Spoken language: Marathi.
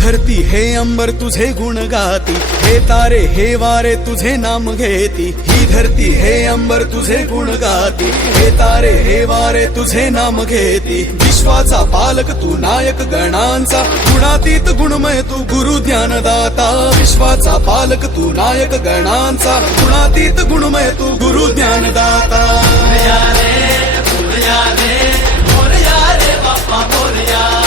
धरती हे अंबर तुझे गुण गाती, हे तारे हे वारे तुझे नाम घेती। ही धरती हे अंबर तुझे गुण गाती, हे तारे हे वारे तुझे नाम घेती। विश्वाचा पालक तू नायक गणांचा, गुणातीत गुणमय तू गुरु ज्ञानदाता। विश्वाचा पालक तू नायक गणांचा, गुणातीत गुणमय तू गुरु ज्ञानदाता। मोरया रे मोरया रे बाप्पा मोरया।